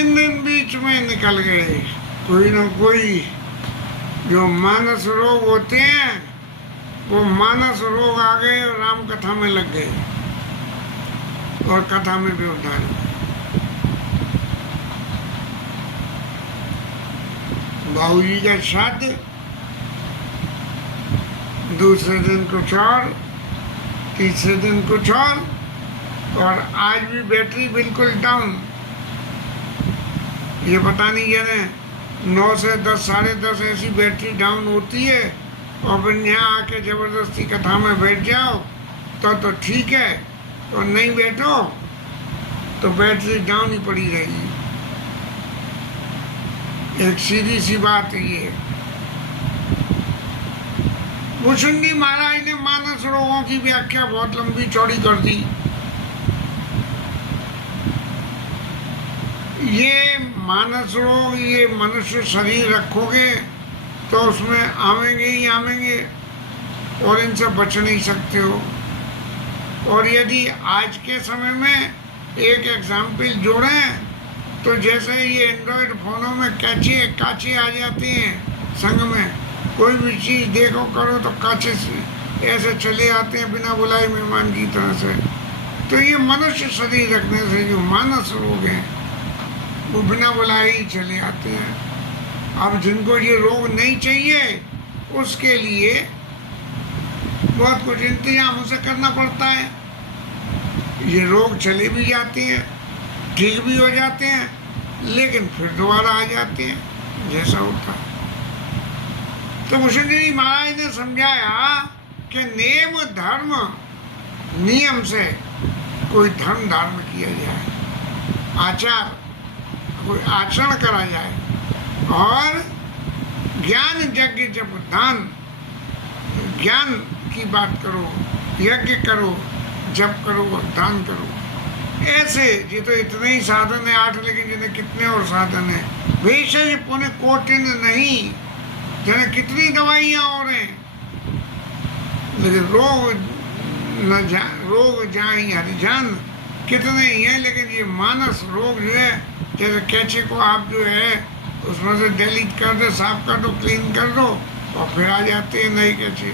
3 दिन बीच में निकल गए, कोई न कोई जो मानस रोग होते हैं वो मानस रोग आ गए और राम कथा में लग गए और कथा में भी उधार। बाबू जी का श्राद्ध, दूसरे दिन कुछ और, तीसरे दिन कुछ और आज भी बैटरी बिल्कुल डाउन। ये पता नहीं है 9 से 10, 10:30 ऐसी बैटरी डाउन होती है और फिर यहाँ आके ज़बरदस्ती कथा में बैठ जाओ तो ठीक है, और नहीं बैठो तो बैटरी डाउन ही पड़ी रहेगी। एक सीधी सी बात है ये। भुसुंडी महाराज ने मानस रोगों की व्याख्या बहुत लंबी चौड़ी कर दी। ये मानस रोग, ये मनुष्य शरीर रखोगे तो उसमें आवेंगे ही आवेंगे और इनसे बच नहीं सकते हो। और यदि आज के समय में एक एग्जाम्पल जोड़ें तो जैसे ये एंड्रॉयड फ़ोनों में काचे आ जाती हैं संग में, कोई भी चीज़ देखो करो तो काचे से ऐसे चले आते हैं बिना बुलाए मेहमान की तरह से। तो ये मनुष्य शरीर रखने से जो मानस रोग हैं वो बिना बुलाए ही चले आते हैं। अब जिनको ये रोग नहीं चाहिए उसके लिए बहुत कुछ इंतजाम उसे करना पड़ता है। ये रोग चले भी जाते हैं, ठीक भी हो जाते हैं, लेकिन फिर दोबारा आ जाते हैं जैसा होता है। तो भुसुंडी महाराज ने समझाया कि नेम धर्म नियम से कोई धर्म धारण किया जाए, आचार कोई आचरण करा जाए, और ज्ञान यज्ञ जब दान, ज्ञान की बात करो, यज्ञ करो, जप करो और दान करो। ऐसे ये तो इतने ही साधन है 8, लेकिन जिन्हें कितने और साधन है, भेषज पुण्य कोटिन नहीं, जिन्हें कितनी दवाइयाँ और हैं, लेकिन रोग जाए हरिजान कितने ही हैं। लेकिन ये मानस रोग जो है, जैसे कैंची को आप जो है उसमें से डिलीट कर दो, साफ कर दो, क्लीन कर दो और फिर आ जाते हैं नई कैंची।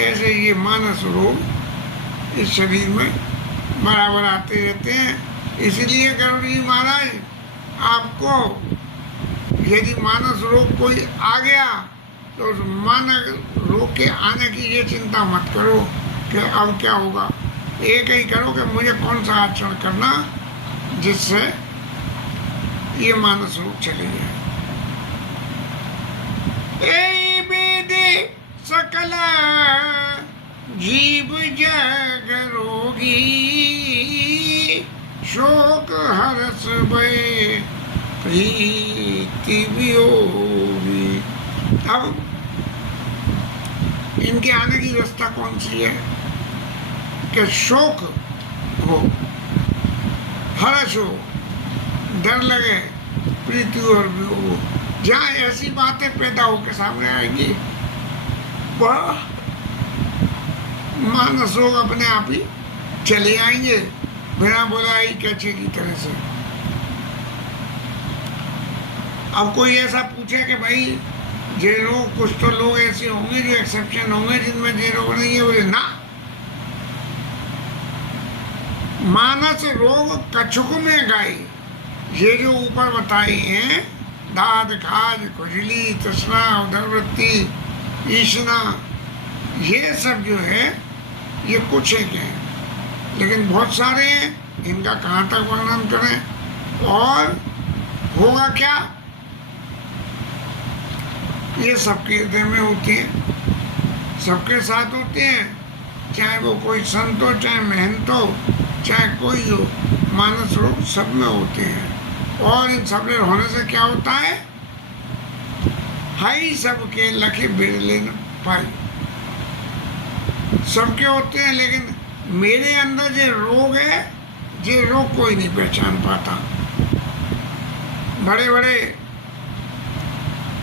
ऐसे ये मानस रोग इस शरीर में बराबर आते रहते हैं। इसलिए गरुड़ जी महाराज आपको यदि मानस रोग कोई आ गया तो उस मानस रोग के आने की ये चिंता मत करो कि अब क्या होगा। एक ही करो कि मुझे कौन सा आचरण करना जिससे ये मानस रोग चले जाए। ए वेदे सकल जीव जग रोगी, शोक हरस भय प्रीति वियोगी। अब इनके आने की व्यवस्था कौन सी है कि शोक हो, हर्ष हो, डर लगे, प्रीति और वियोग हो। जहाँ ऐसी बातें पैदा होकर सामने आएंगी वह मानस रोग अपने आप ही चले आएंगे बिना बुलाए कैचे की तरह से। अब कोई ऐसा पूछे कि भाई ये रोग, कुछ तो लोग ऐसे होंगे जो एक्सेप्शन होंगे जिनमें ये रोग नहीं है, बोले ना। मानस रोग कछुक में गए, ये जो ऊपर बताए हैं, दाद, खाज, खुजली, तृष्णा, उदरवृत्ति, ईष्णा, ये सब जो है ये कुछ एक हैं, लेकिन बहुत सारे हैं। इनका कहाँ तक वर्णन करें और होगा क्या, ये सबके हृदय में होती है, सबके साथ होते हैं, चाहे वो कोई संत हो, चाहे महंत हो, चाहे कोई हो। मानस रोग सब में होते हैं और इन सब में होने से क्या होता है, हाई सबके लखे बिरले न पाई। सबके होते हैं, लेकिन मेरे अंदर जो रोग है, ये रोग कोई नहीं पहचान पाता। बड़े बड़े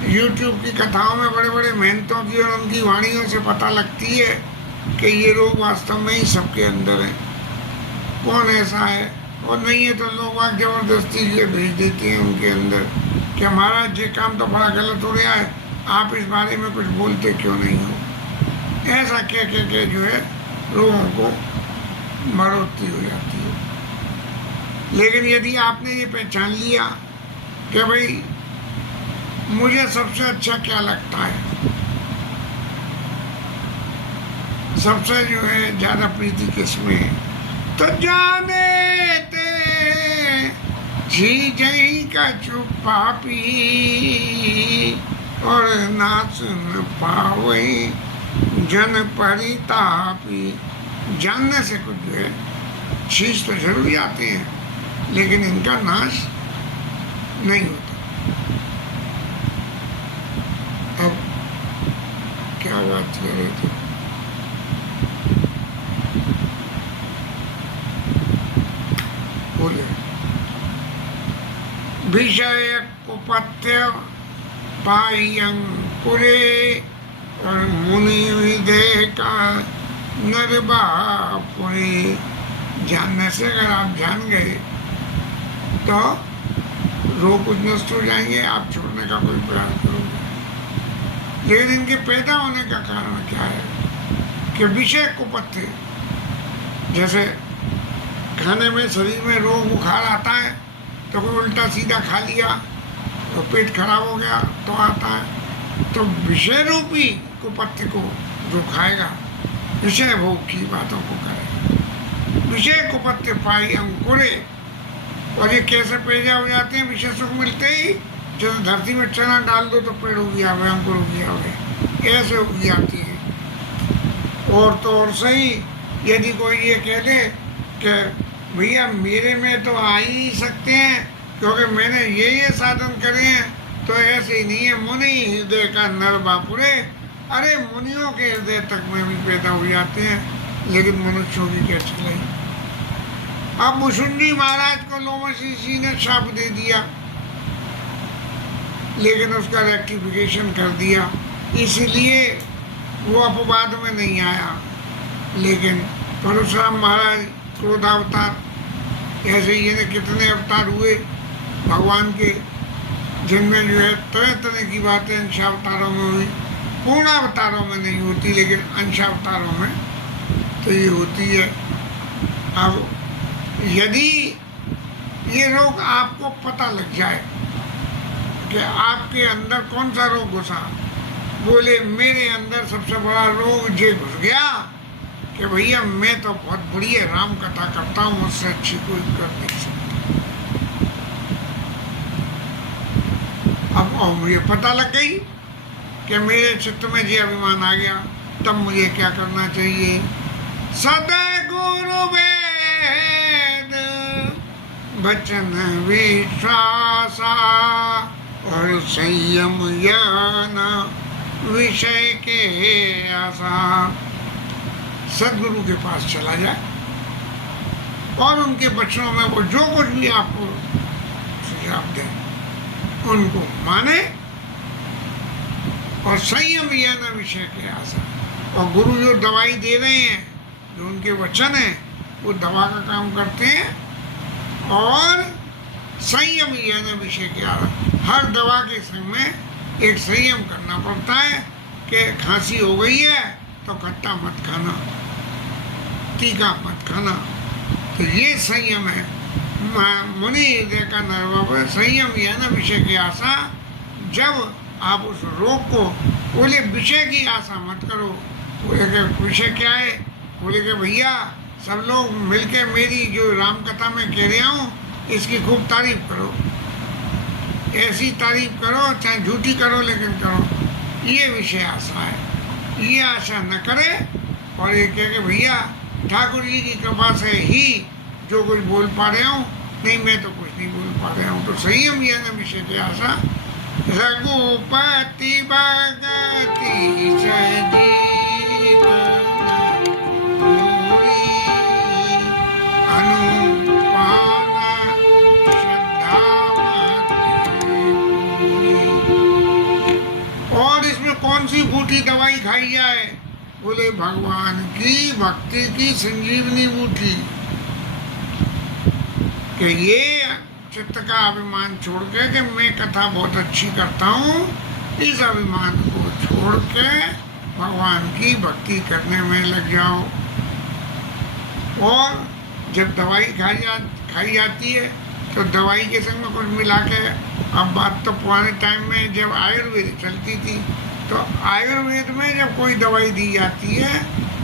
YouTube की कथाओं में बड़े बड़े मेहनतों की और उनकी वाणियों से पता लगती है कि ये रोग वास्तव में ही सबके अंदर है। कौन ऐसा है और नहीं है तो लोग वहाँ जबरदस्ती ये भेज देते हैं उनके अंदर कि महाराज ये काम तो बड़ा गलत हो रहा है, आप इस बारे में कुछ बोलते क्यों नहीं हो। ऐसा कह के जो है लोगों को बढ़ोतरी हो जाती है। लेकिन यदि आपने ये पहचान लिया कि भाई मुझे सबसे अच्छा क्या लगता है, सबसे जो है ज़्यादा प्रीति किसमें है, तो जाने ते जी जई का चुपापी और नाच न पावे जन परितापी। जानने से कुछ जो है चीज तो जरूर आते हैं लेकिन इनका नाश नहीं होता। अब क्या बात कर रहे थे, बोले विषय कुपत्य पायंकुरे और मुनि विदे का नरबापुरे। जानने से अगर आप जान गए तो रोग कुछ नष्ट हो जाएंगे, आप छोड़ने का कोई प्रयास करोगे। लेकिन इनके पैदा होने का कारण क्या है कि विषय कुपत्य, जैसे खाने में शरीर में रोग बुखार आता है तो कोई उल्टा सीधा खा लिया तो पेट खराब हो गया तो आता है। तो विषय रूपी कुपत्य को जो खाएगा विषय भोग की बातों को करेगा। विषय कुपत्य पाई अंकुरे, और ये कैसे पैदा हो जाते हैं विषय सुख मिलते ही, जैसे धरती में चना डाल दो तो पेड़ उगी आवे, अंकुर उगी आवे, ऐसे उगी आती है। और तो और सही यदि कोई ये कह दे कि भैया मेरे में तो आ ही नहीं सकते हैं क्योंकि मैंने ये साधन करे हैं, तो ऐसे ही नहीं है। मुनि हृदय का नर बापुरे, अरे मुनियों के हृदय तक में भी पैदा हो जाते हैं लेकिन मनुष्यों की क्या चलाई। अब मुसुंडी महाराज को लोमशी ने शाप दे दिया लेकिन उसका रेक्टिफिकेशन कर दिया, इसलिए वो अपवाद में नहीं आया। लेकिन परशुराम महाराज क्रोधावतार, ऐसे ये कितने अवतार हुए भगवान के, जिनमें जो है तरह तरह की बातें अंशावतारों में हुई, पूर्ण अवतारों में नहीं होती लेकिन अंशावतारों में तो ये होती है। अब यदि ये रोग आपको पता लग जाए कि आपके अंदर कौन सा रोग घुसा, बोले मेरे अंदर सबसे बड़ा रोग ये घुस गया कि भैया मैं तो बहुत बढ़िया राम कथा करता हूँ, मुझसे अच्छी कोई कर नहीं सकता। अब मुझे पता लग गई कि मेरे चित्त में ये अभिमान आ गया, तब मुझे क्या करना चाहिए। सदा गुरु वेद वचन विश्वासा और संयम ज्ञान विषय के आशा। सदगुरु के पास चला जाए और उनके वचनों में वो जो कुछ भी आपको सुझाव दें उनको माने और संयम ज्ञान विषय के आशा। और गुरु जो दवाई दे रहे हैं, जो उनके वचन हैं, वो दवा का काम करते हैं और संयम ज्ञान विषय के आशा। हर दवा के संग में एक संयम करना पड़ता है कि खांसी हो गई है तो खट्टा मत खाना, तीखा मत खाना, तो ये संयम है। मुनि हृदय का नरवा संयम ज्ञान विषय की आशा। जब आप उस रोग को, बोले विषय की आशा मत करो, बोले कि विषय क्या है, बोले कि भैया सब लोग मिलके मेरी जो राम कथा में कह रहा हूँ इसकी खूब तारीफ करो, ऐसी तारीफ करो चाहे झूठी करो लेकिन करो, ये विषय आशा है। ये आशा न करे और ये कह के भैया ठाकुर जी की कृपा से ही जो कुछ बोल पा रहे हूँ, नहीं मैं तो कुछ नहीं बोल पा रहा हूँ, तो संयम ज्ञान विषय की आशा। रघुपति भगति सजीवन पूरी अनुपान श्रद्धा पूरी। और इसमें कौन सी बूटी दवाई खाई जाए, बोले भगवान की भक्ति की संजीवनी बूटी। कि ये चित्त का अभिमान छोड़ के कि मैं कथा बहुत अच्छी करता हूँ, इस अभिमान को छोड़ के भगवान की भक्ति करने में लग जाओ। और जब दवाई खाई जाती है तो दवाई के संग में कुछ मिला के, अब बात तो पुराने टाइम में जब आयुर्वेद चलती थी तो आयुर्वेद में जब कोई दवाई दी जाती है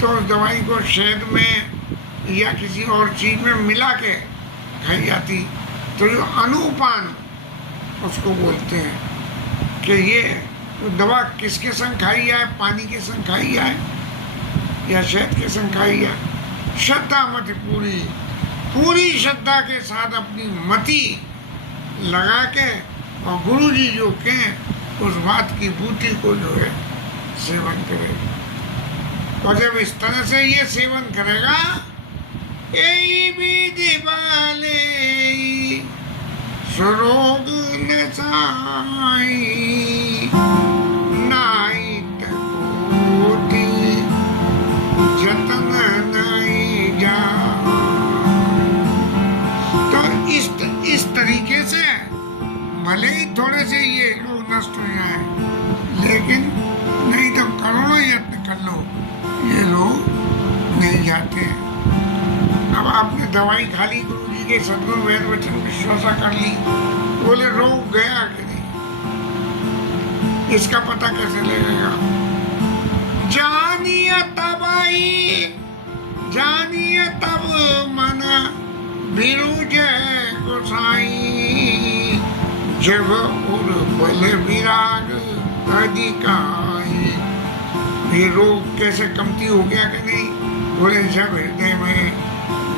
तो उस दवाई को शहद में या किसी और चीज़ में मिला के खाई जाती। तो जो अनुपान उसको बोलते हैं कि ये दवा किसके संग खाई जाए, पानी के संग खाई जाए या शहद के संग खाई जाए। श्रद्धा मति पूरी श्रद्धा के साथ अपनी मति लगा के और गुरु जी जो कहें उस बात की बूटी को जो है सेवन करेगा। और जब इस तरह से ये सेवन करेगा, यही विधि वाले स्वरोग न साई, नाई तकोति जतन नहीं जा। तो इस तरीके से भले ही थोड़े से ये लोग नष्ट हो जाए, लेकिन नहीं तो करोड़ों यत्न कर लो, ये लोग नहीं जाते हैं। अब आपने दवाई खा ली, गुरु जी के सद्गुरु वेद वचन विश्वासा कर ली, बोले रोग गया कि नहीं, इसका पता कैसे लगेगा? जानिए तबाई, जानिए तब मन बिरुजे गोसाई, जब उर बल विराग अधिकाई। ये रोग कैसे कमती हो गया कि नहीं? बोले जब हृदय में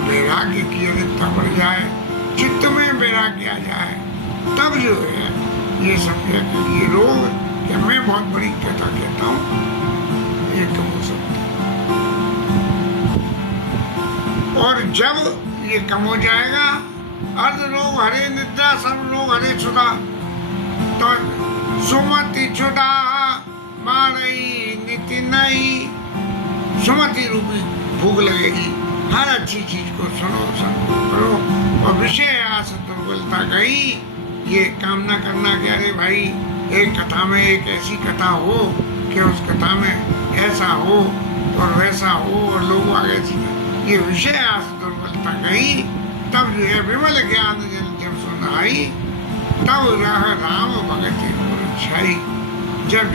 वैराग्य की अधिकता बढ़ जाए, चित्त में वैराग्य आ जाए, तब जो है ये समझे कि ये रोग, कि मैं बहुत बड़ी कथा कहता हूँ, ये कम हो सकता है। और जब ये कम हो जाएगा, अर्ध रोग हरे निद्रा सब रोग हरे छुदा, तो सुमति छुदा मारई नीति नहीं। सुमति रूपी भूख लगेगी, हर अच्छी चीज को सुनो करो, और विषय आस दुर्बलता गई। ये कामना करना कि अरे भाई एक कथा में एक ऐसी कथा हो कि उस कथा में ऐसा हो और वैसा हो और लोग आगे सीखे, ये विषय आस दुर्बलता गई। तब जो है विमल ज्ञान जब सुनाई, तब रह राम भगति छाई। जब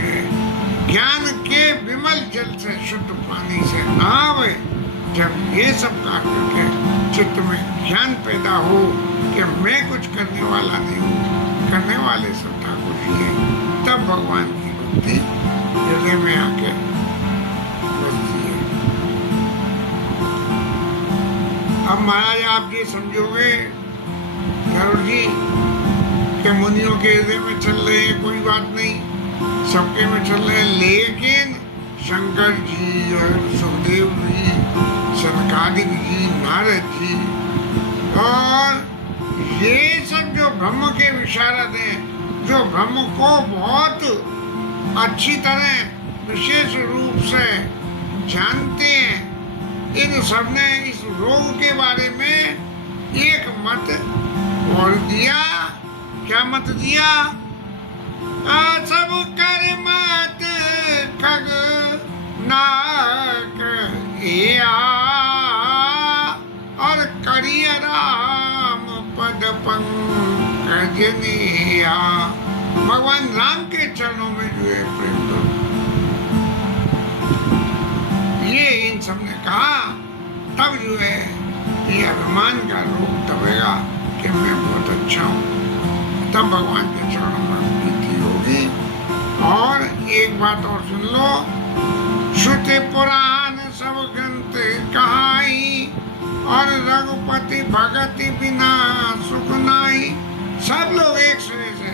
ज्ञान के विमल जल से शुद्ध पानी से आवे, जब ये सब कार्य करके चित्त में ज्ञान पैदा हो कि मैं कुछ करने वाला नहीं हूँ, करने वाले सब ठाकुर जी हैं, तब भगवान की भक्ति हृदय में आके बसती है। अब महाराज आप ये समझोगे गरुड़ जी कि मुनियों के हृदय में चल रहे हैं, कोई बात नहीं, सबके में चल रहे हैं, लेकिन शंकर जी और सुखदेव जी, सनकादिक जी, नारद जी और ये सब जो ब्रह्म के विशारद हैं, जो ब्रह्म को बहुत अच्छी तरह विशेष रूप से जानते हैं, इन सब ने इस रोग के बारे में एक मत और दिया। क्या मत दिया? सब कर मत खग नाक या, और करिय राम पद पंकज निया। भगवान राम के चरणों में जो है प्रेम करो। ये इन सब ने कहा, तब जो है ये अभिमान का रोग दबेगा कि मैं बहुत अच्छा हूँ, तब भगवान के चरणों में प्रीति होगी। और एक बात और सुन लो, श्रुति पुराण सब ग्रंथ कहाई, और रघुपति भगति बिना सुख नाई। सब लोग एक सुने से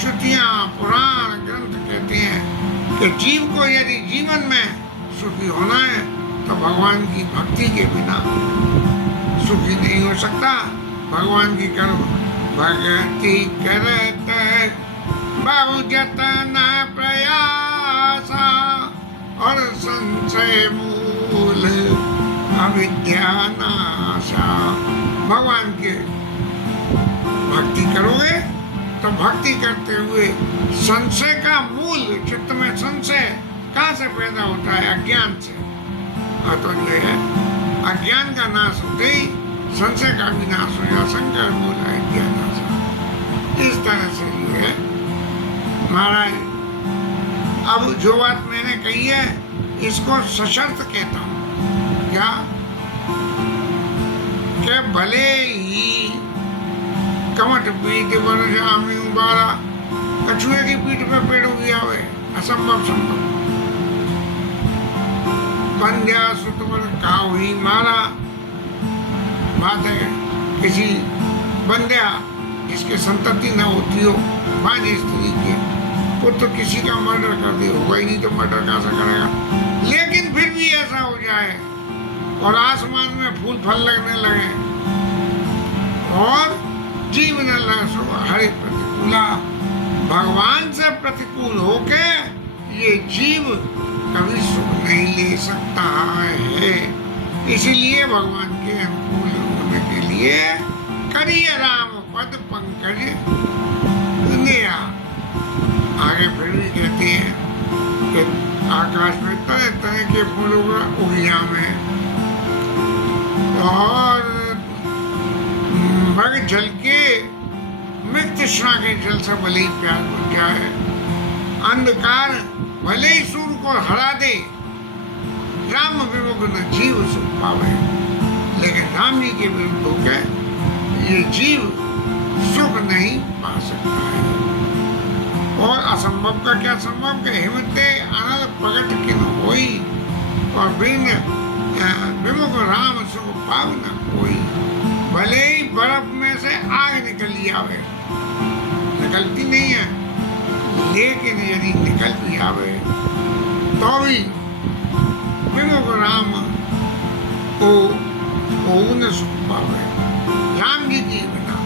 श्रुतियाँ पुराण ग्रंथ कहते हैं कि जीव को यदि जीवन में सुखी होना है तो भगवान की भक्ति के बिना सुखी नहीं हो सकता। भगवान की करो भक्ति करते बहु जतन प्रयासा, और संशय मूल अविद्या नाशा। भगवान के भक्ति करोगे तो भक्ति करते हुए संशय का मूल, चित्त में संशय कहाँ से पैदा होता है? अज्ञान से। तो जो है अज्ञान का नाश होते ही संशय का भी नाश हो जाए, शंकर बोला है ज्ञान नाश। इस तरह से जो है महाराज, अब जो बात मैंने कही है इसको सशर्त कहता हूँ। क्या? कि भले ही कमट पीठ बन जामी उबारा, कछुए की पीठ पे पेड़ उगी आवे, असंभव संभव। बंध्या सुत बन काऊ ही मारा, बात है किसी बंध्या जिसके संतति न होती हो, बांझ स्त्री के पुत्र किसी का मर्डर कर दे, होगा ही नहीं तो मर्डर कहाँ से करेगा। लेकिन फिर भी ऐसा हो जाए और आसमान में फूल फल लगने लगे और जीव न लसो हरे प्रतिकूला, भगवान से प्रतिकूल होके ये जीव कभी सुख नहीं ले सकता है। इसलिए भगवान के अनुकूल होने के लिए करिए राम पद पंकज दुनिया। आगे फिर भी कहते हैं कि आकाश में तरह तरह के फूल उगिया में और मग जल के मृत तृष्णा के जल से भले ही प्यार बन जाए, अंधकार भले ही सूर्य को हरा दे, राम विमुख न जीव सुख पावे। लेकिन राम जी के विरुद्ध होकर ये जीव सुख नहीं पा सकता है। और असंभव का क्या संभव के हिमते अनल प्रगट किन होई, और बिन विमुख राम सुख पाव न कोई। भले ही बर्फ में से आग निकली आवे, निकलती नहीं है, लेकिन यदि निकल भी आवे तो भी विमुख राम को न सुख पावे। राम जी के बिना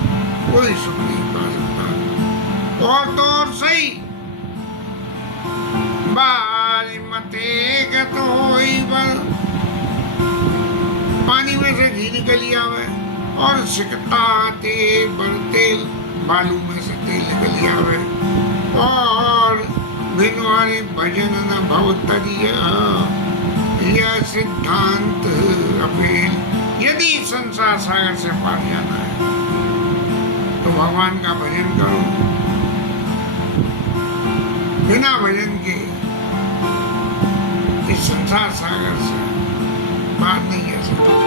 कोई सुख नहीं पा सकता। और तो और सही बारी मते तो होई बल, पानी में से घी निकली आवे और सिकता ते तेल, बालू में से तेल निकली आवे। और बिनवारे भजन न भवतरिया, यह सिद्धांत अपेल। यदि संसार सागर से पार जाना है तो भगवान का भजन करो, बिना भजन के इस संसार सागर से पार नहीं जा सकता।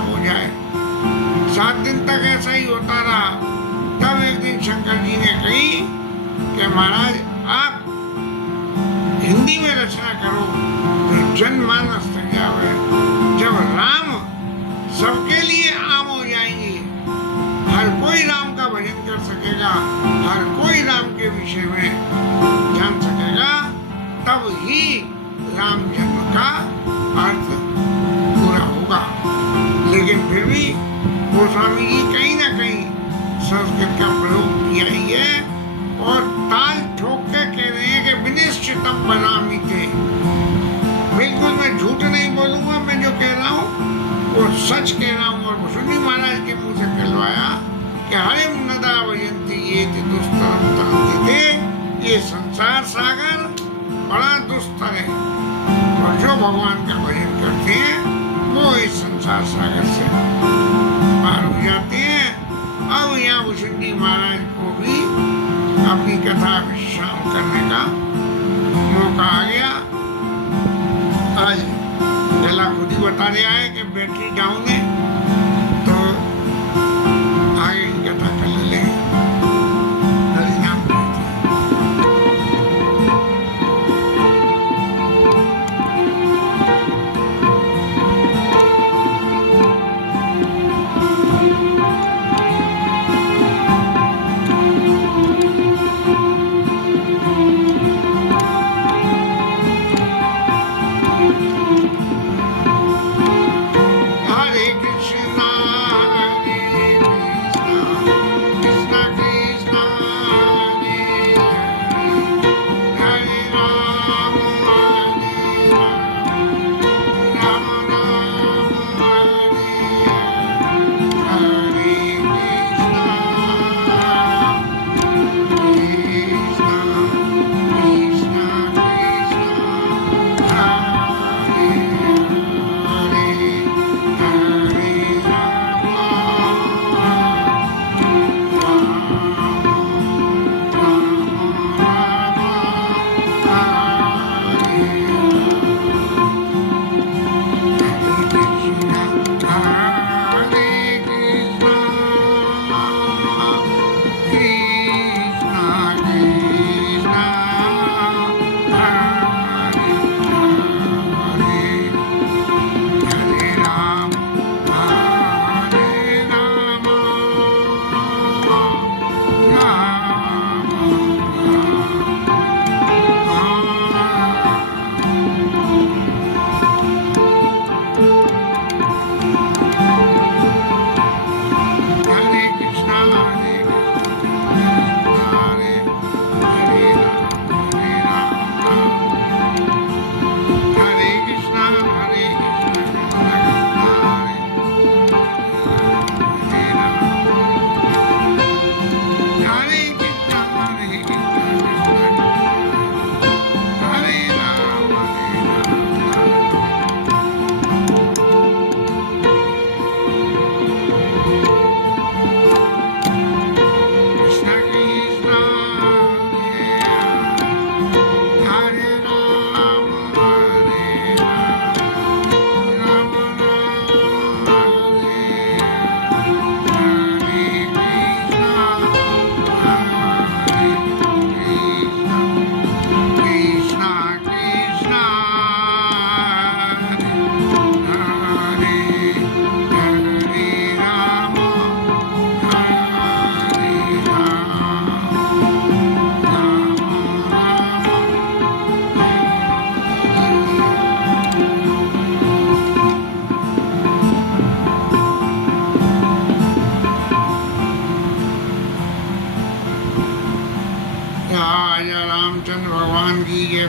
लाभ हो जाए। 7 दिन तक ऐसा ही होता रहा। तब एक दिन शंकर जी ने कही कि महाराज आप हिंदी में रचना करो तो जनमानस तक जावे। जब राम सबके लिए आम हो जाएंगे, हर कोई राम का भजन कर सकेगा, हर कोई राम के विषय में जान सकेगा, तब ही राम जन्म का अर्थ पूरा होगा। लेकिन फिर भी गोस्वामी जी कहीं ना कहीं संस्कृत का प्रयोग किया ही है और ताल ठोक के कह रहे हैं कि विनिश्चितम बनामी थे। बिल्कुल मैं झूठ नहीं बोलूंगा, मैं जो कह रहा हूँ वो सच कह रहा हूँ। और वसुंधरी महाराज के मुंह से कहलवाया कि हरिम नदा वयंती ये दुस्तरम तरंती थे। ये संसार सागर बड़ा दुस्तर है और जो भगवान का भजन करते हैं वो इस संसार सागर से पार हो जाते हैं। अब यहाँ वसुंधरी महाराज को भी अपनी कथा विश्राम करने का मौका आ गया। आज जला खुद ही बता रहा है कि बैटरी डाउन है, तो आगे की कथा कर ले। हरिनाम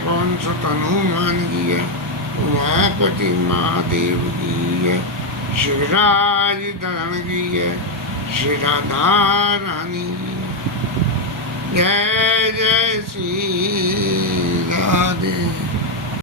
पवन सुत हनुमान की है, उमापति महादेव की है, शिवराज धरण की है, श्री राधा रानी की है। जय जय श्री राधे।